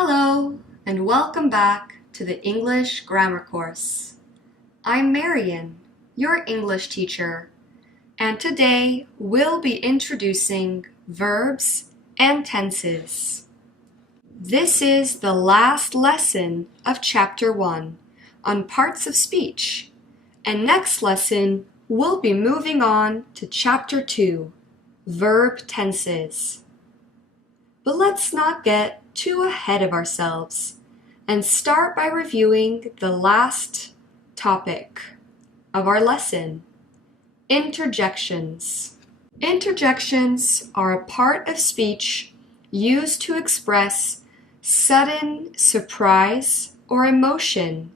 Hello, and welcome back to the English Grammar course. I'm Marian, your English teacher, and today we'll be introducing verbs and tenses. This is the last lesson of Chapter 1 on parts of speech, and next lesson we'll be moving on to Chapter 2, verb tenses. But let's not get too ahead of ourselves and start by reviewing the last topic of our lesson, interjections. Interjections are a part of speech used to express sudden surprise or emotion.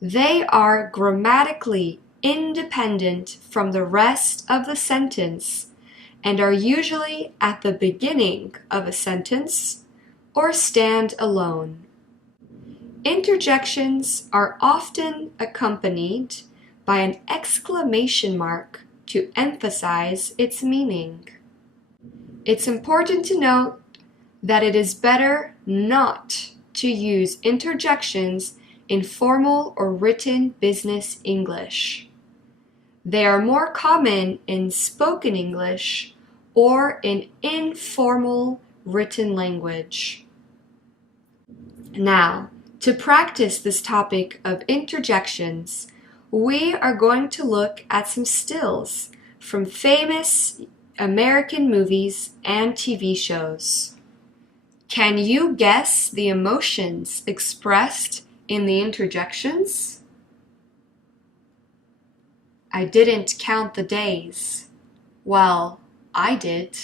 They are grammatically independent from the rest of the sentence and are usually at the beginning of a sentence or stand alone. Interjections are often accompanied by an exclamation mark to emphasize its meaning. It's important to note that it is better not to use interjections in formal or written business English. They are more common in spoken English or in informal written language. Now, to practice this topic of interjections, we are going to look at some stills from famous American movies and TV shows. Can you guess the emotions expressed in the interjections? I didn't count the days. Well, I did.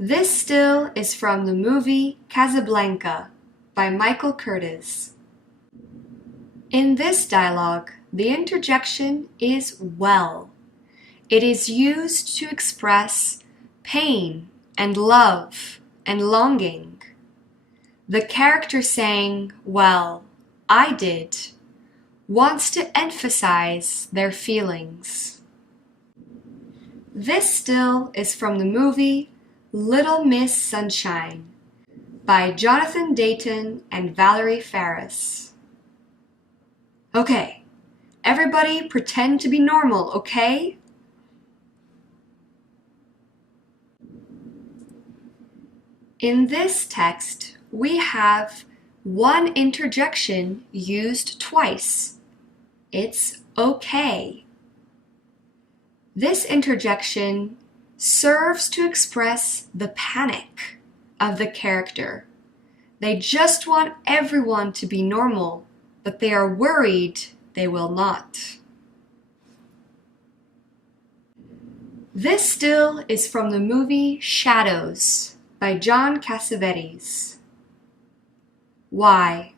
This still is from the movie Casablanca by Michael Curtiz. In this dialogue, the interjection is well. It is used to express pain and love and longing. The character saying, "Well, I did," wants to emphasize their feelings. This still is from the movie Little Miss Sunshine by Jonathan Dayton and Valerie Faris. Okay, everybody pretend to be normal, okay? In this text, we have one interjection used twice. It's okay. This interjection serves to express the panic of the character. They just want everyone to be normal, but they are worried they will not. This still is from the movie Shadows by John Cassavetes. Why,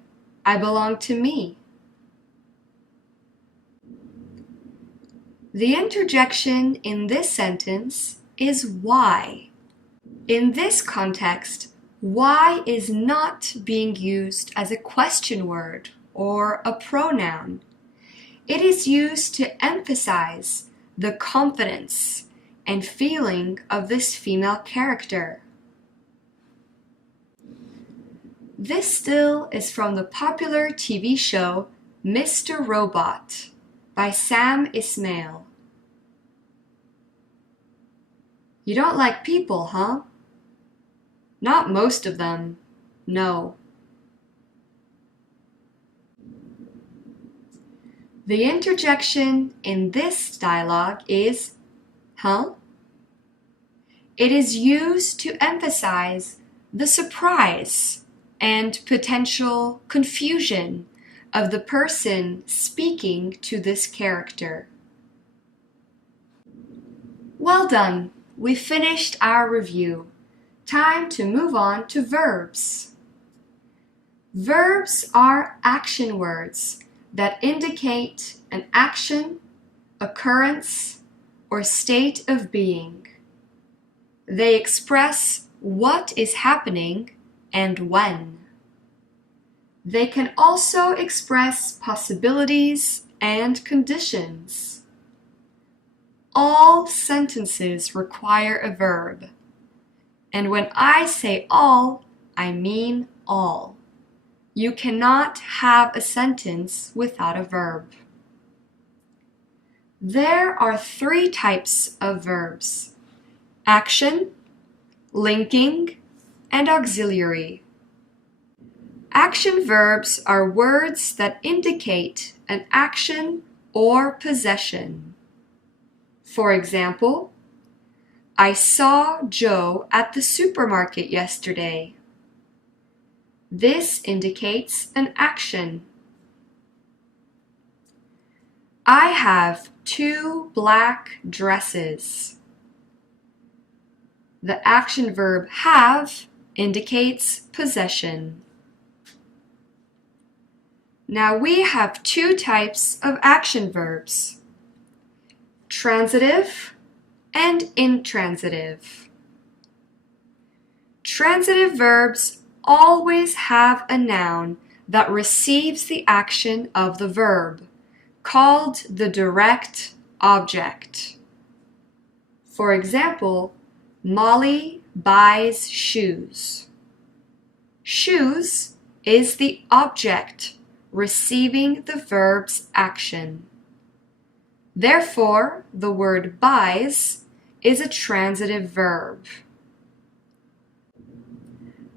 I belong to me. The interjection in this sentence is why. In this context, why is not being used as a question word or a pronoun. It is used to emphasize the confidence and feeling of this female character. This still is from the popular TV show Mr. Robot by Sam Ismail. You don't like people, huh? Not most of them, no. The interjection in this dialogue is, huh? It is used to emphasize the surprise and potential confusion of the person speaking to this character. Well done, we finished our review. Time to move on to verbs. Verbs are action words that indicate an action, occurrence, or state of being. They express what is happening and when. They can also express possibilities and conditions. All sentences require a verb. And when I say all, I mean all. You cannot have a sentence without a verb. There are 3 types of verbs: action, linking, and auxiliary. Action verbs are words that indicate an action or possession. For example, I saw Joe at the supermarket yesterday. This indicates an action. I have 2 black dresses. The action verb have indicates possession. Now we have 2 types of action verbs: transitive and intransitive. Transitive verbs always have a noun that receives the action of the verb, called the direct object. For example, Molly buys shoes. Shoes is the object receiving the verb's action. Therefore, the word buys is a transitive verb.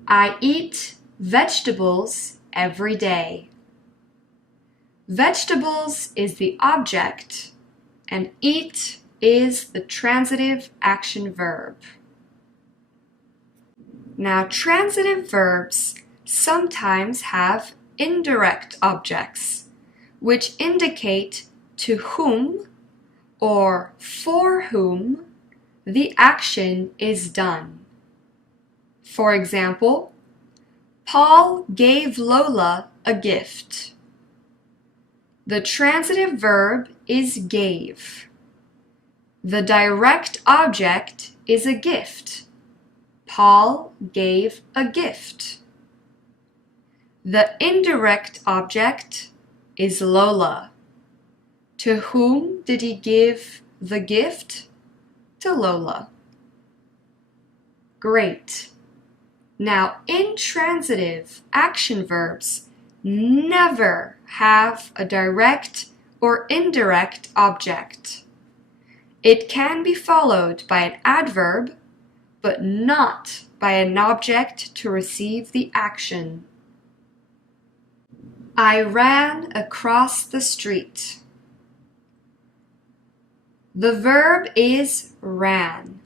I eat vegetables every day. Vegetables is the object, and eat is the transitive action verb. Now, transitive verbs sometimes have indirect objects, which indicate to whom or for whom the action is done. For example, Paul gave Lola a gift. The transitive verb is gave. The direct object is a gift. Paul gave a gift. The indirect object is Lola. To whom did he give the gift? To Lola. Great. Now, intransitive action verbs never have a direct or indirect object. It can be followed by an adverb, but not by an object to receive the action. I ran across the street. The verb is ran.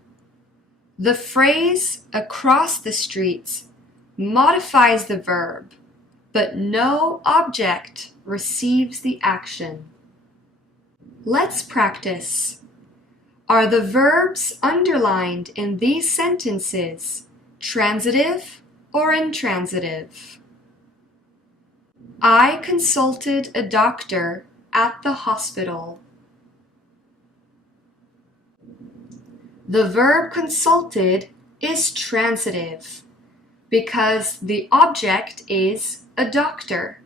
The phrase across the street modifies the verb, but no object receives the action. Let's practice. Are the verbs underlined in these sentences transitive or intransitive? I consulted a doctor at the hospital. The verb consulted is transitive because the object is a doctor.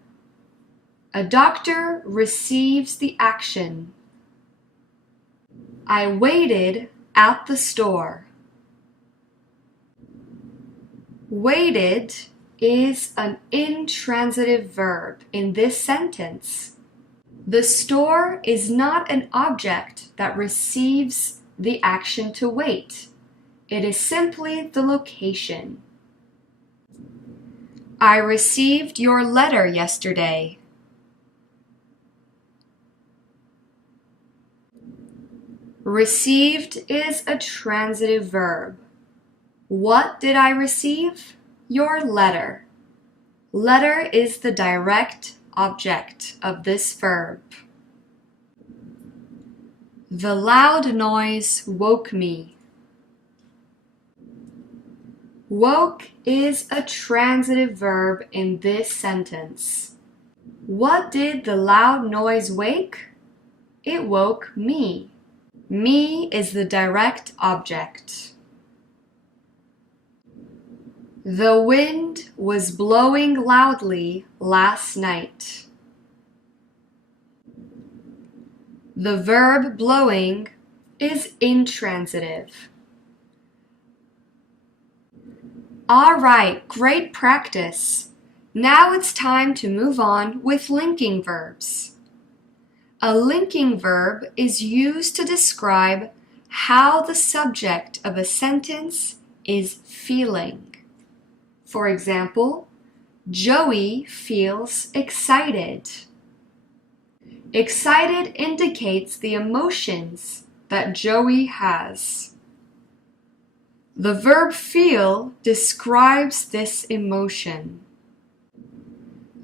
A doctor receives the action. I waited at the store. Waited is an intransitive verb in this sentence. The store is not an object that receives the action to wait. It is simply the location. I received your letter yesterday. Received is a transitive verb. What did I receive? Your letter. Letter is the direct object of this verb. The loud noise woke me. Woke is a transitive verb in this sentence. What did the loud noise wake? It woke me. Me is the direct object. The wind was blowing loudly last night. The verb blowing is intransitive. All right, great practice. Now it's time to move on with linking verbs. A linking verb is used to describe how the subject of a sentence is feeling. For example, Joey feels excited. Excited indicates the emotions that Joey has. The verb feel describes this emotion.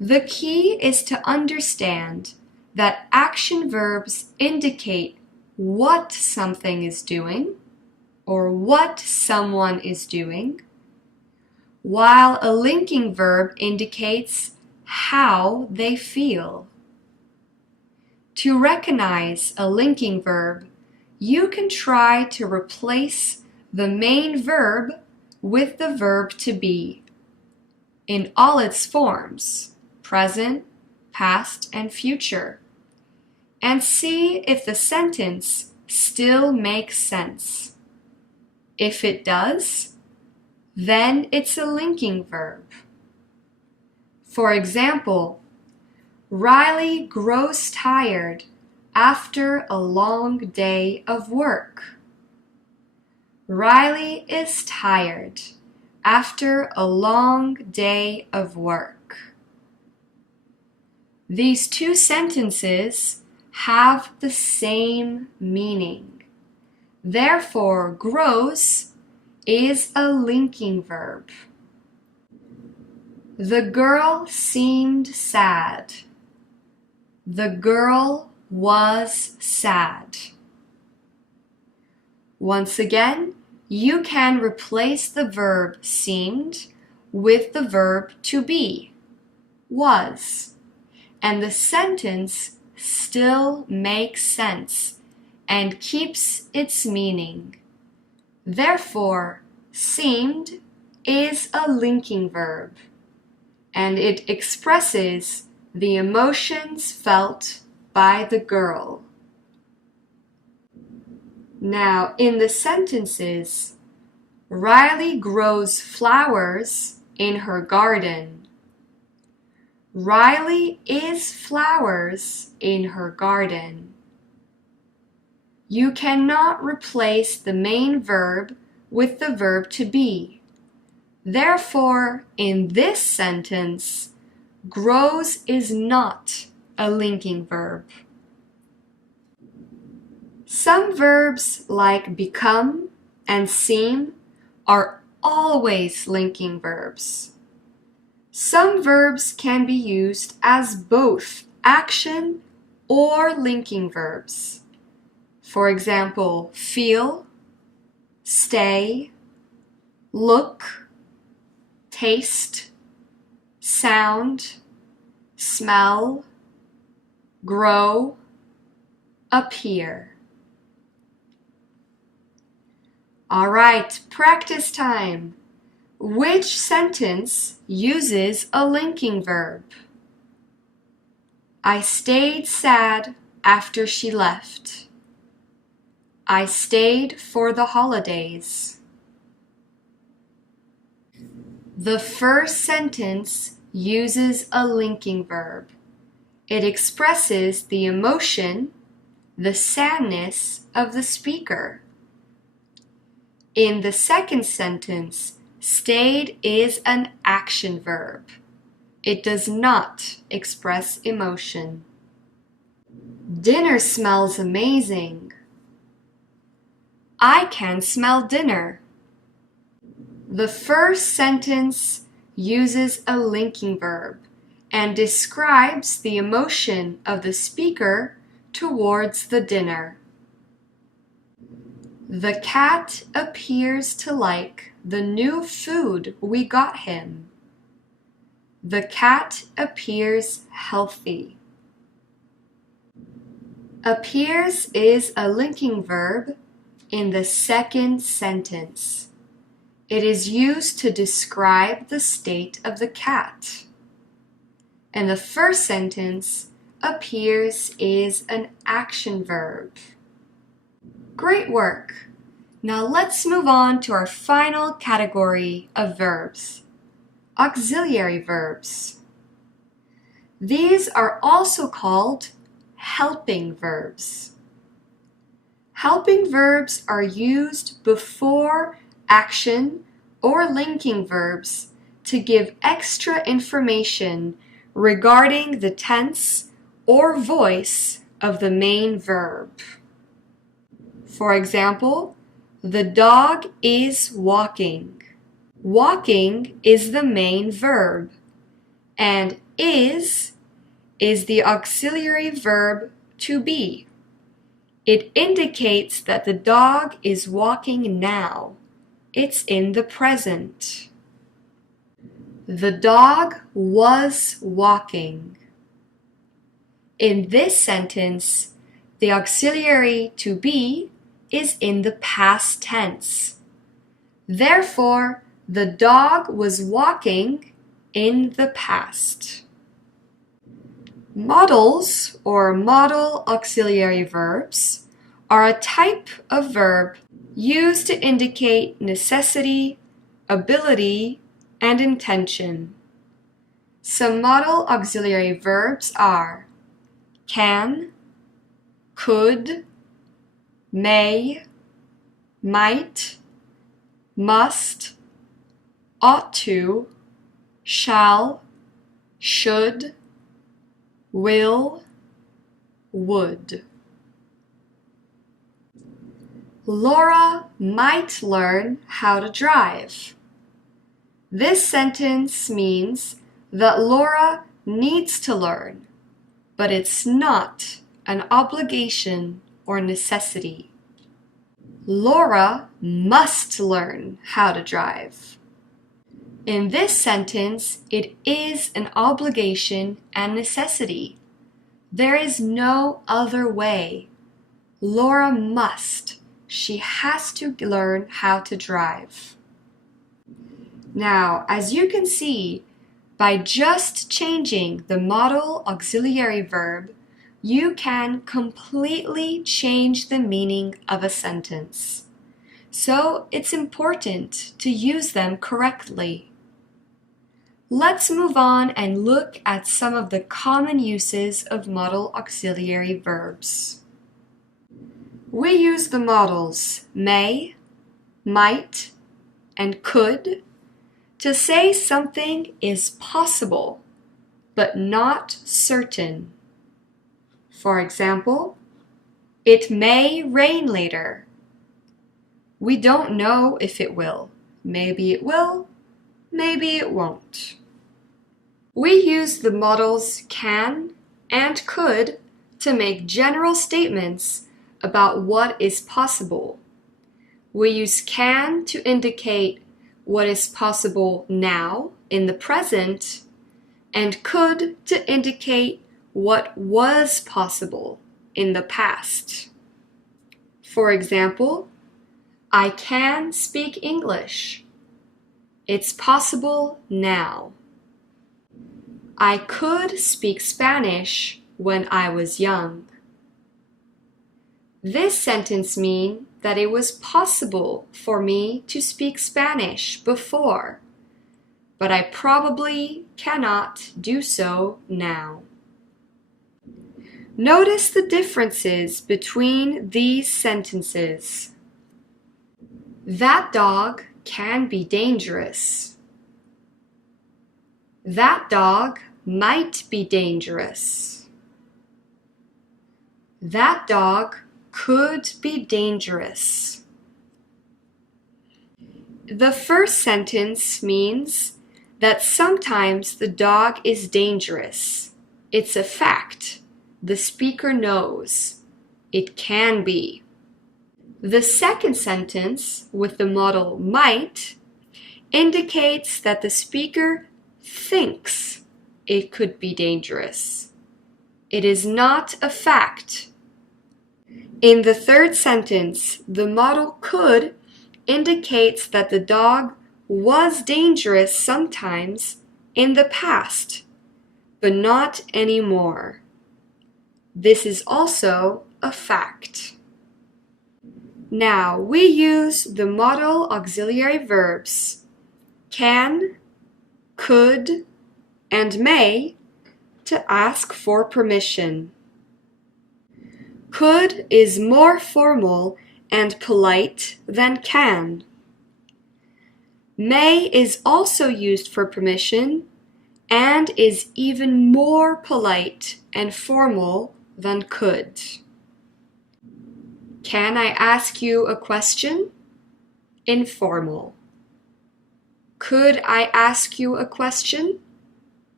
The key is to understand that action verbs indicate what something is doing or what someone is doing, while a linking verb indicates how they feel. To recognize a linking verb, you can try to replace the main verb with the verb to be in all its forms, present, past, and future, and see if the sentence still makes sense. If it does, then it's a linking verb. For example, Riley grows tired after a long day of work. Riley is tired after a long day of work. These two sentences have the same meaning. Therefore, grows is a linking verb. The girl seemed sad. The girl was sad. Once again, you can replace the verb seemed with the verb to be, was, and the sentence still makes sense and keeps its meaning. Therefore, seemed is a linking verb, and it expresses the emotions felt by the girl. Now, in the sentences, Riley grows flowers in her garden. Riley is flowers in her garden. You cannot replace the main verb with the verb to be. Therefore, in this sentence, grows is not a linking verb. Some verbs like become and seem are always linking verbs. Some verbs can be used as both action or linking verbs. For example, feel, stay, look, taste, sound, smell, grow, appear. All right, practice time. Which sentence uses a linking verb? I stayed sad after she left. I stayed for the holidays. The first sentence uses a linking verb. It expresses the emotion, the sadness of the speaker. In the second sentence, stayed is an action verb. It does not express emotion. Dinner smells amazing. I can smell dinner. The first sentence uses a linking verb and describes the emotion of the speaker towards the dinner. The cat appears to like the new food we got him. The cat appears healthy. Appears is a linking verb in the second sentence. It is used to describe the state of the cat. In the first sentence, appears is an action verb. Great work! Now let's move on to our final category of verbs, auxiliary verbs. These are also called helping verbs. Helping verbs are used before action or linking verbs to give extra information regarding the tense or voice of the main verb. For example, the dog is walking. Walking is the main verb, and is the auxiliary verb to be. It indicates that the dog is walking now. It's in the present. The dog was walking. In this sentence, the auxiliary to be is in the past tense. Therefore, the dog was walking in the past. Modals, or modal auxiliary verbs, are a type of verb used to indicate necessity, ability, and intention. Some modal auxiliary verbs are can, could, may, might, must, ought to, shall, should, will, would. Laura might learn how to drive. This sentence means that Laura needs to learn, but it's not an obligation or necessity. Laura must learn how to drive. In this sentence, it is an obligation and necessity. There is no other way. Laura must. She has to learn how to drive. Now, as you can see, by just changing the modal auxiliary verb, you can completely change the meaning of a sentence. So it's important to use them correctly. Let's move on and look at some of the common uses of modal auxiliary verbs. We use the modals may, might, and could to say something is possible, but not certain. For example, it may rain later. We don't know if it will. Maybe it will, maybe it won't. We use the modals can and could to make general statements about what is possible. We use can to indicate what is possible now in the present, and could to indicate what was possible in the past. For example, I can speak English. It's possible now. I could speak Spanish when I was young. This sentence means that it was possible for me to speak Spanish before, but I probably cannot do so now. Notice the differences between these sentences. That dog can be dangerous. That dog might be dangerous. That dog could be dangerous. The first sentence means that sometimes the dog is dangerous. It's a fact. The speaker knows. It can be. The second sentence with the modal might indicates that the speaker thinks it could be dangerous. It is not a fact. In the third sentence, the modal could indicates that the dog was dangerous sometimes in the past, but not anymore. This is also a fact. Now we use the modal auxiliary verbs can, could, and may to ask for permission. Could is more formal and polite than can. May is also used for permission and is even more polite and formal than could. Can I ask you a question? Informal. Could I ask you a question?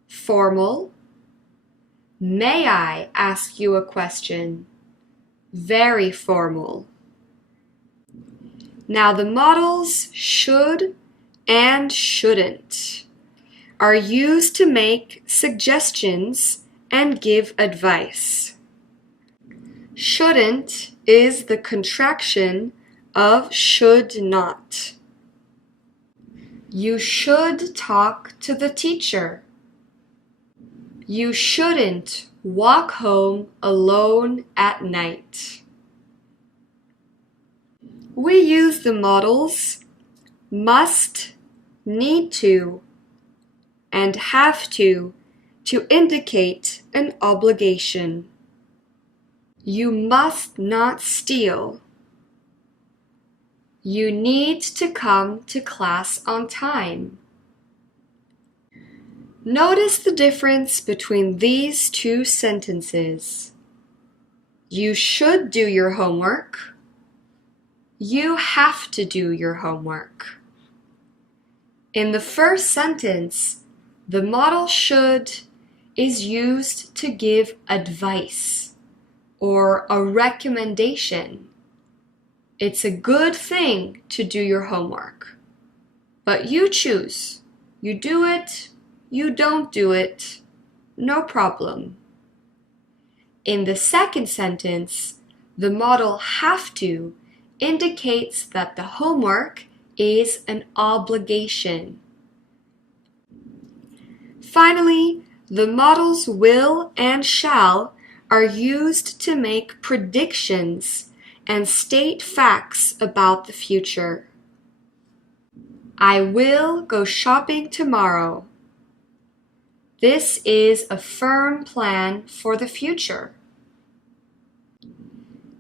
Formal. May I ask you a question? Very formal. Now the modals should and shouldn't are used to make suggestions and give advice. Shouldn't is the contraction of should not. You should talk to the teacher. You shouldn't walk home alone at night. We use the modals must, need to, and have to indicate an obligation. You must not steal. You need to come to class on time. Notice the difference between these two sentences. You should do your homework. You have to do your homework. In the first sentence, the modal should is used to give advice or a recommendation. It's a good thing to do your homework, but you choose. You do it, you don't do it, no problem. In the second sentence, the modal have to indicates that the homework is an obligation. Finally, the modals will and shall are used to make predictions and state facts about the future. I will go shopping tomorrow. This is a firm plan for the future.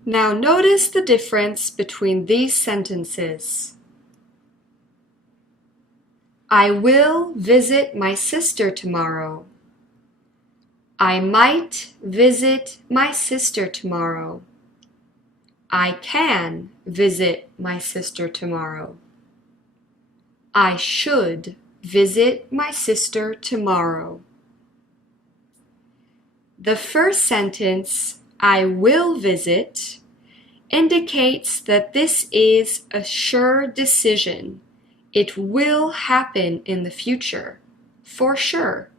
Now notice the difference between these sentences. I will visit my sister tomorrow. I might visit my sister tomorrow. I can visit my sister tomorrow. I should visit my sister tomorrow. The first sentence, I will visit, indicates that this is a sure decision. It will happen in the future, for sure.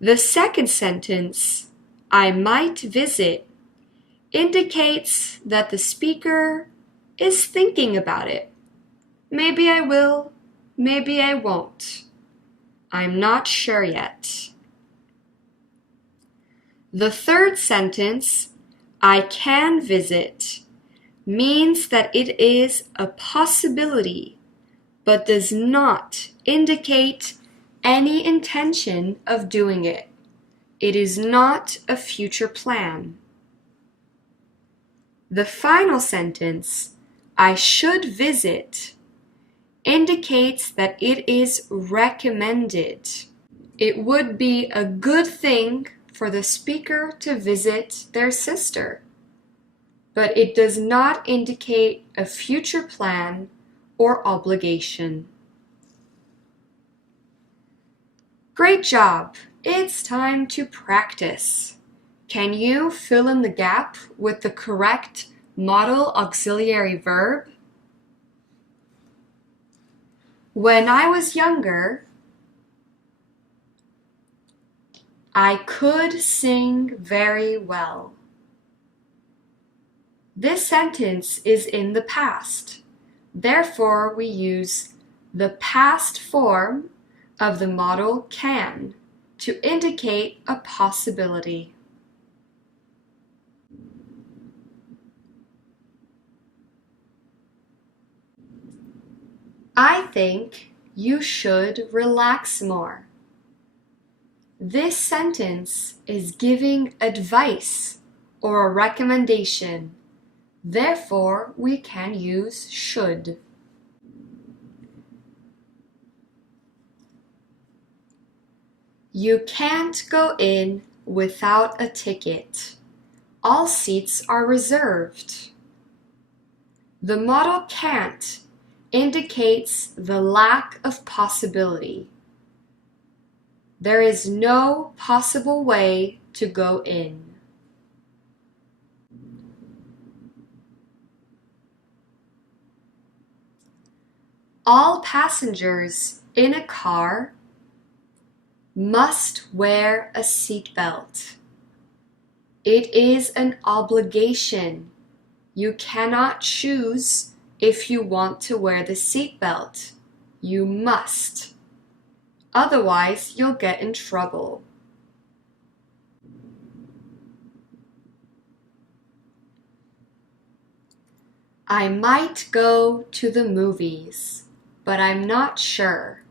The second sentence, I might visit, indicates that the speaker is thinking about it. Maybe I will, maybe I won't. I'm not sure yet. The third sentence, I can visit, means that it is a possibility, but does not indicate any intention of doing it. It is not a future plan. The final sentence, I should visit, indicates that it is recommended. It would be a good thing for the speaker to visit their sister, but it does not indicate a future plan or obligation. Great job! It's time to practice. Can you fill in the gap with the correct modal auxiliary verb? When I was younger, I could sing very well. This sentence is in the past. Therefore, we use the past form of the modal can to indicate a possibility. I think you should relax more. This sentence is giving advice or a recommendation. Therefore, we can use should. You can't go in without a ticket. All seats are reserved. The modal can't indicates the lack of possibility. There is no possible way to go in. All passengers in a car must wear a seatbelt. It is an obligation. You cannot choose if you want to wear the seatbelt. You must. Otherwise, you'll get in trouble. I might go to the movies, but I'm not sure.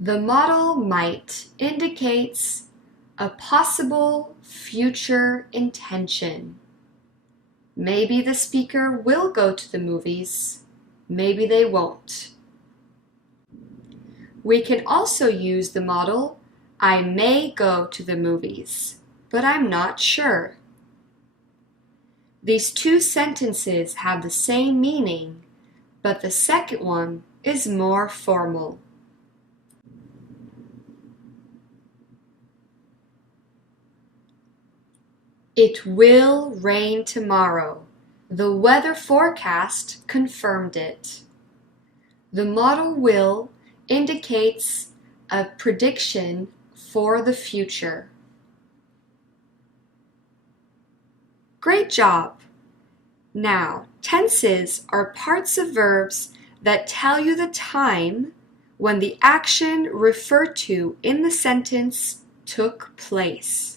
The modal might indicates a possible future intention. Maybe the speaker will go to the movies, maybe they won't. We can also use the modal, I may go to the movies, but I'm not sure. These two sentences have the same meaning, but the second one is more formal. It will rain tomorrow. The weather forecast confirmed it. The modal will indicates a prediction for the future. Great job! Now, tenses are parts of verbs that tell you the time when the action referred to in the sentence took place.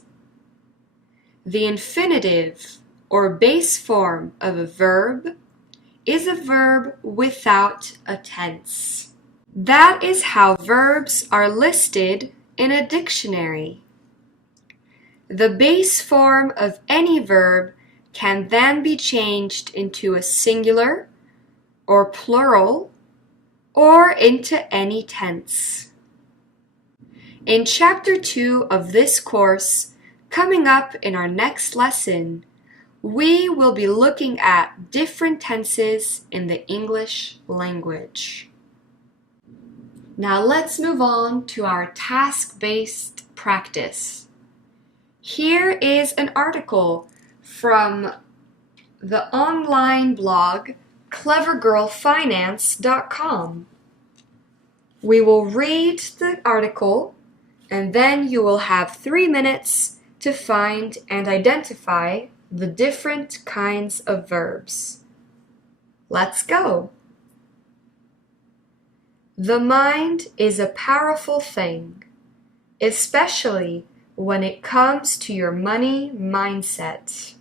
The infinitive or base form of a verb is a verb without a tense. That is how verbs are listed in a dictionary. The base form of any verb can then be changed into a singular or plural or into any tense. In Chapter 2 of this course, coming up in our next lesson, we will be looking at different tenses in the English language. Now let's move on to our task-based practice. Here is an article from the online blog clevergirlfinance.com. We will read the article and then you will have 3 minutes to find and identify the different kinds of verbs. Let's go! The mind is a powerful thing, especially when it comes to your money mindset.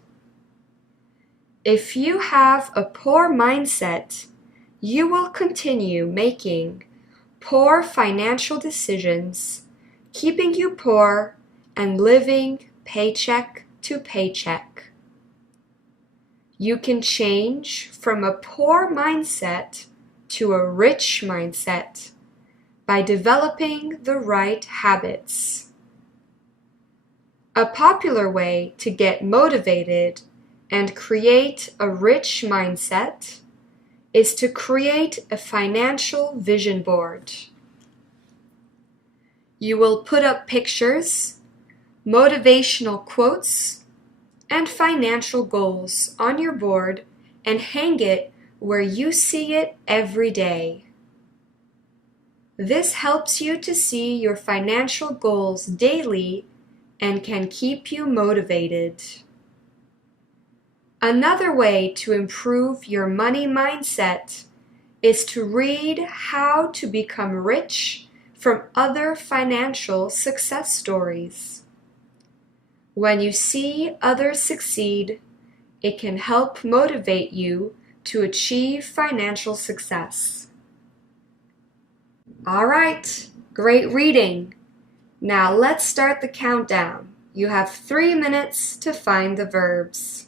If you have a poor mindset, you will continue making poor financial decisions, keeping you poor and living paycheck to paycheck. You can change from a poor mindset to a rich mindset by developing the right habits. A popular way to get motivated and create a rich mindset is to create a financial vision board. You will put up pictures, motivational quotes, and financial goals on your board and hang it where you see it every day. This helps you to see your financial goals daily and can keep you motivated. Another way to improve your money mindset is to read how to become rich from other financial success stories. When you see others succeed, it can help motivate you to achieve financial success. All right, great reading. Now let's start the countdown. You have 3 minutes to find the verbs.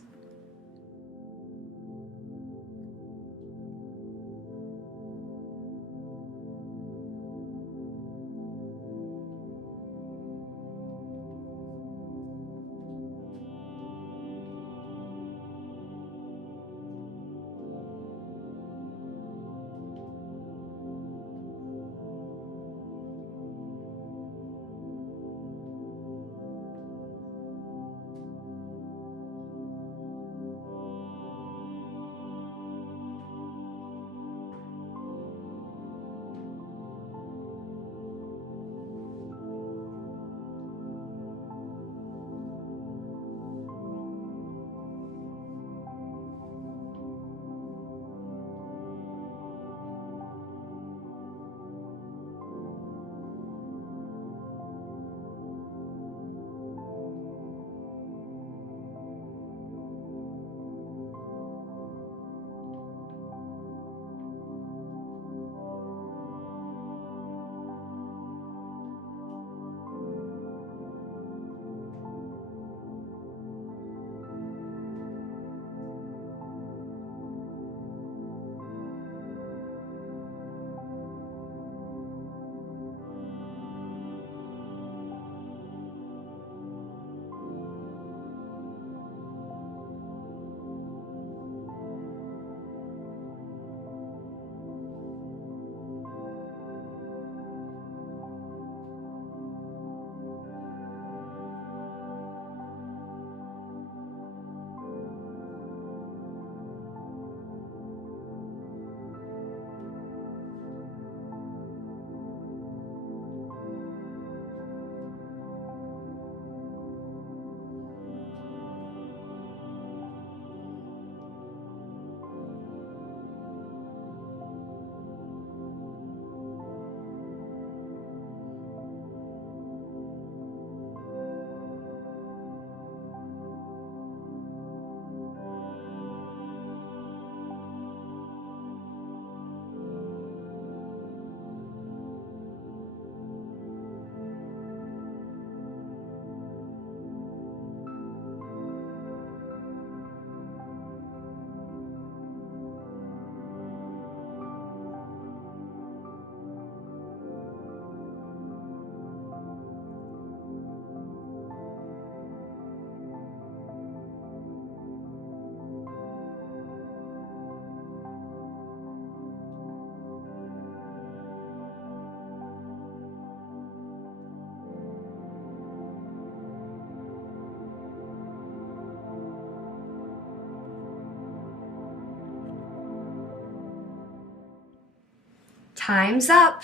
Time's up.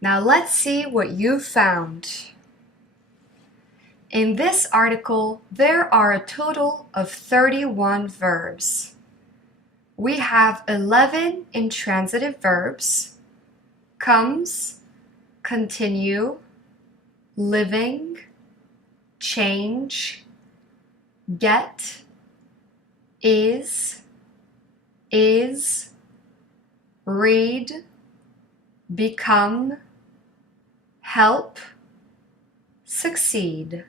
Now let's see what you've found. In this article, there are a total of 31 verbs. We have 11 intransitive verbs: comes, continue, living, change, get, is, read, become, help, succeed.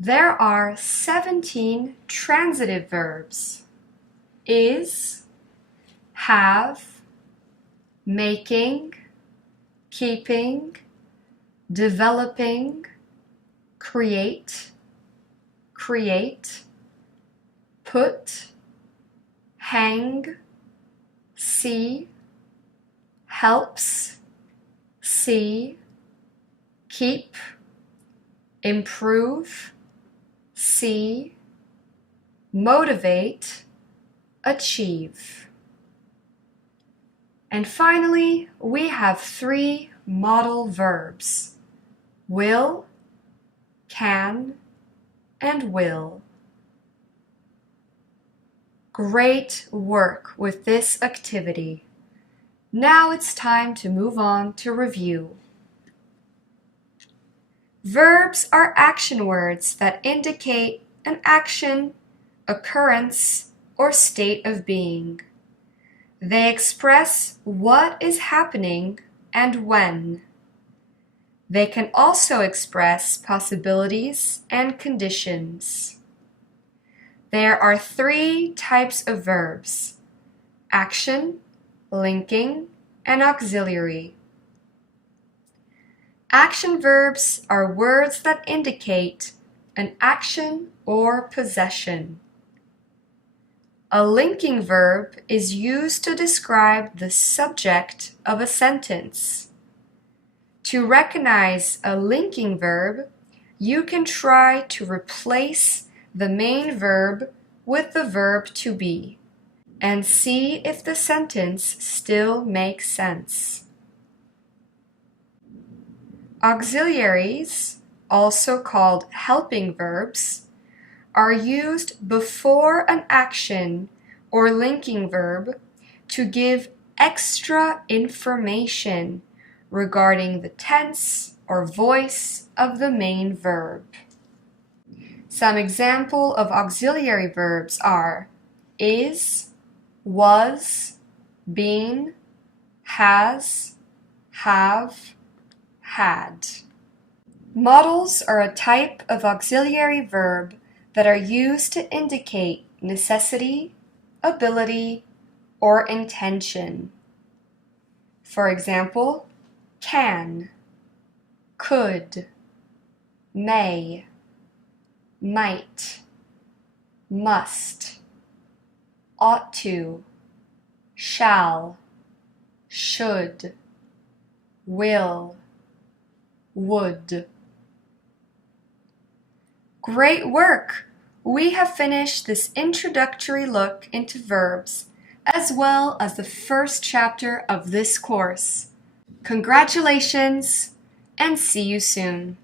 There are 17 transitive verbs: is, have, making, keeping, developing, create, put, hang, see, helps, see, keep, improve, see, motivate, achieve. And finally, we have 3 modal verbs: will, can, and will. Great work with this activity. Now it's time to move on to review. Verbs are action words that indicate an action, occurrence, or state of being. They express what is happening and when. They can also express possibilities and conditions. There are 3 types of verbs: action, linking, and auxiliary. Action verbs are words that indicate an action or possession. A linking verb is used to describe the subject of a sentence. To recognize a linking verb, you can try to replace the main verb with the verb to be and see if the sentence still makes sense. Auxiliaries, also called helping verbs, are used before an action or linking verb to give extra information regarding the tense or voice of the main verb. Some examples of auxiliary verbs are is, was, been, has, have, had. Modals are a type of auxiliary verb that are used to indicate necessity, ability, or intention. For example, can, could, may, might, must, ought to, shall, should, will, would. Great work! We have finished this introductory look into verbs, as well as the first chapter of this course. Congratulations, and see you soon.